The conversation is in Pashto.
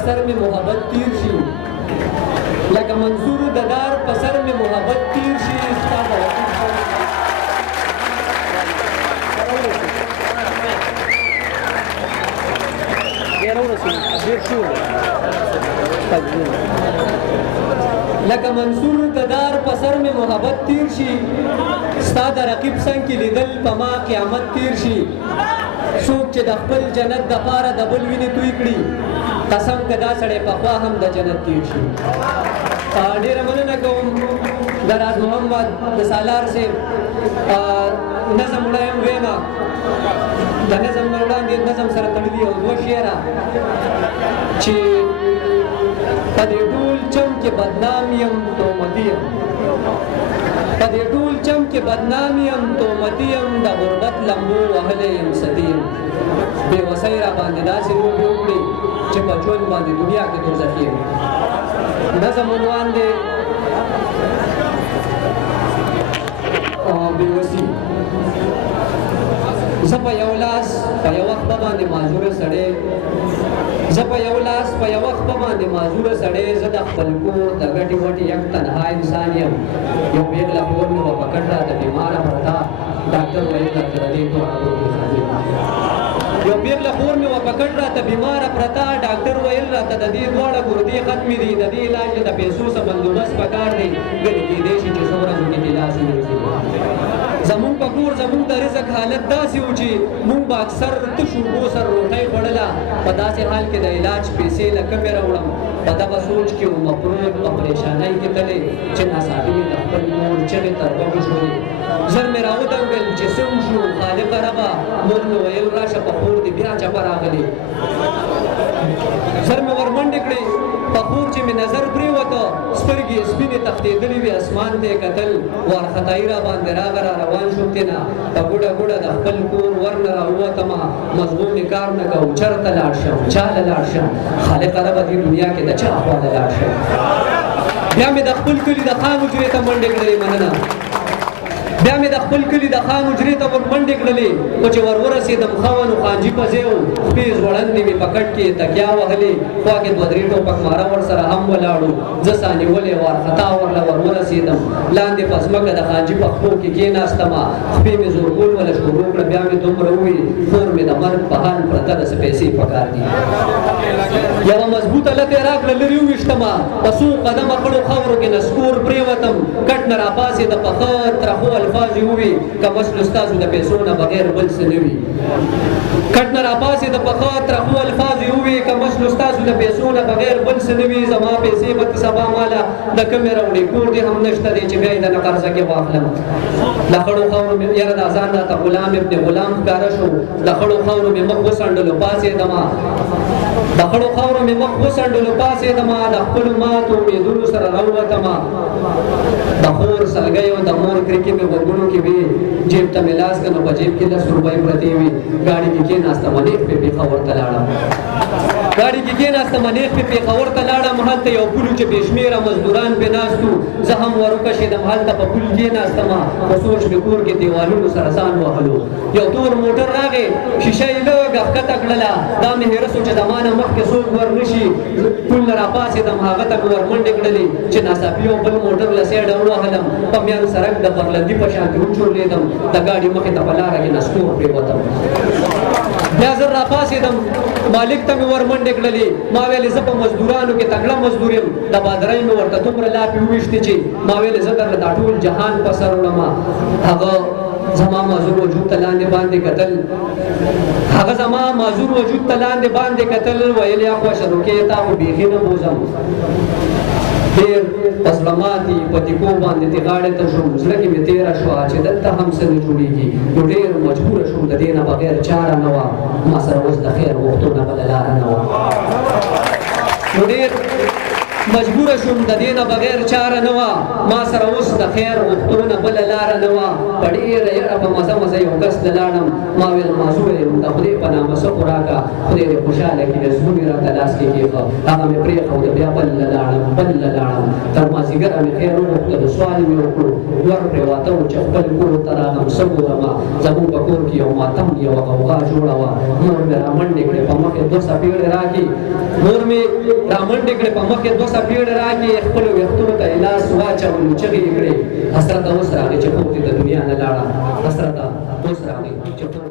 पसर में मोहब्बत तीर शी लगा मंसूर ददार पसर में मोहब्बत तीर शी लगा मंसूर ददार पसर में मोहब्बत तीर शी स्ताद रकीब संग की लिदल पमा क़यामत तीर शी څوک چې د خپل جنت د پاره د بل وینې توی کړي قسم که دا سړی پخوا هم د جنت تیر شي. ډېره مننه کوم د راز محمد د سالار صاحب نظم وړایم ویمه د نظم نه وړاندې نظم سره تړلي او دوه شعره چې په دې ټول چم کې بدنام یم تومتي یم په دې ټول چم کې بدنام یم تومتي یم د غربت لمبو وهلی یم سدي یم بې وسۍ را باندې داسې لوبې وکړي چې په ژوند باندې دنیا کې دوزخي یم. نظم عنوان دی بېوسي. زه په یو لاس په یوه خپه باندې معذوره سړی زه په یو لاس په یوه خپه باندې معذوره سړی زه د خپل کور د ګټې وټې یک تنها انسان یم. یو بېغله خور مې وه په کټ راته بیماره پرته ډاکټر ویل راته د دې یو بېغله خور مې وه په کټ راته بیماره پرته ډاکټر ویل راته د دې دواړه ګردې ختمې دي د دې علاج د پیسو څه بندوبست پکار دی ګنې کېدی شي چې څو ورځو کې دې لاس ونیسي. زمونږ په کور زمونږ د رزق حالت داسې و چې مونږ به اکثر تش اوبو سره روټۍ خوړله په داسې حال کې د علاج پیسې له کمې راوړم په دغه سوچ کې وم مفروض په پریشانۍ کې تللی چې ناڅاپي مې د خپل مور چغې تر غوږو شولې. زر مې راودنګل چې څه وشو خالقه ربه مور مې ویل راشه په خور دې بیا چپه راغلې. زر مې ورمنډې کړې په خور چې مې نظر پرېوته سترګې یې سپینې تښتېدلې وې اسمان ته یې کتل وارخطایي را باندې راغه را روان شوم تېنه په ګوډه ګوډه د خپل کور ورنه راووتمه مضمون مې کار نه کوو چېرته لاړ شم چا له لاړ شم خالقه ربه دې دنیا کې د چا خواله لاړ شم. بیا مې د خپل کلي د خان حجرې ته منډې کړلې مننه بیا مې د خپل کلي د خان حجرې ته ور منډې کړلې خو چې ور ورسېدم ښه ونه خانجي په ځای و خپې ځوړندې مې په کټ کې تکیا وهلې خوا کې دوه درې ټوپک ماره ورسره هم ولاړو زه ساه نیولې وارخطا ورله ور ورسېدم لاندې په ځمکه د خانجي په خپو کې کېناستمه خپې مې زورګول وله شروع کړه بیا مې دومره وویل خور مې د مرګ په حال پرته ده څه پیسې پکار دي. یوه مضبوطه لته یې راکړه لرې وویشتمه په څو قدمه خړو خاورو کې نسکور پرېوتم کټ نه راپاڅېده په ښه ترخو الفاظ یې ووي که مسلو ستاسو د پیسو نه بغیر بل څه نه وي. کټ نه راپاڅېده په ښه ترخو الفاظ یې ووي که مسلو ستاسو د پیسو نه بغیر بل څه نه وي زما پیسې به ته سبا ماله د کمې راوړې کور دې هم نشته دی چې بیا یې د نه قرضه کې واخلم. د خړو خاورو مې یاره دا ځان راته غلام ابن غلام ښکاره شو د خړو خاورو مې مخ وڅنډلو پاڅېدمه د خړو خاورو مې مخ وڅنډلو پاڅېدمه د خپلو ماتو امیدونو سره راووتمه د خور سلګیو د مور کرکې مې غوږونو کې وې جیب ته مې لاس کړه نو په جیب کې 10 روپۍ پرتې وې ګاډي کې کېناستم نیغ پې پېښور ته لاړم ګاډي کې کېناستم نیغ پې پېښور ته لاړم هلته یو پل و چې بې شمېره مزدوران پې ناست وو زه هم وروکشېدم هلته په پل کېناستمه په سوچ مې کور کې دیوالونو سره ځان وهلو یو تور موټر راغی شیشه یې لږ ښکته کړله دا مې هېره سو چې زما نه مخکې څوک ور نه شي پل نه راپاڅېدم هغه ته مې ور منډې کړلې چې ناڅاپي یو بل موټر له سایډه ووهلم په میان سړک د پرلندي په شانتې وچورلېدم د ګاډي مخې ته په لاره کې نسکور پرېوتم. بیا زر راپاڅېدم مالک ته مې ور منډې کړلې ما ویلې زه په مزدورانو کې تکړه مزدور یم د بادرۍ مې ورته دومره لاپې وویشتې چې ما ویلې زه درله دا ټول جهان په سر وړمه. هغه زما معذور وجود ته لاندې باندې کتل هغه زما معذور وجود ته لاندې باندې کتل ویل یا خوښه روکې تا خو بیخي نه بوزم ډېر په زړه ماتې په تیکو باندې تې غاړې ته شوم زړه کې مې تېره شوه چې دلته هم څه نه جوړېږي نو ډېر مجبوره شوم د دې نه بغیر چاره نه وه ما سره اوس د خیر غوښتو نه بله لاره نه وه نو ډېر مجبور مجبوره شوم د دې نه بغیر چاره نه وه ما سره اوس د خیر غوښتو نه بله لاره نه وه په ډېره یره په مزه مزه یو کس ته لاړم ما ویل معذوره یم د خدای په نامه څه خو راکړه خدای دې خوشحاله کړي زموږ یې راته لاس کې کېښه هغه مې پرېښود بیا بله لاړم تر مازدیګره مې خیر وغوښتلو سوال مې وکړو ور پرېواته و چې خپل کور ته راغلم څه ګورمه زموږ په کور کې یو ماتم یوه غوغا جوړه وه مور مې رامنډې کړې په مخ یې 2 څپېړې راکړي مور مې رامنډې کړې په مخ یې 2 څپېړې راکړي خپلو ویښتونو ته یې لاس واچولو چغې یې کړې حسرته اوس راغی چې خوب دې د دنیا نه لاړه حسرته اوس راغی چې خوب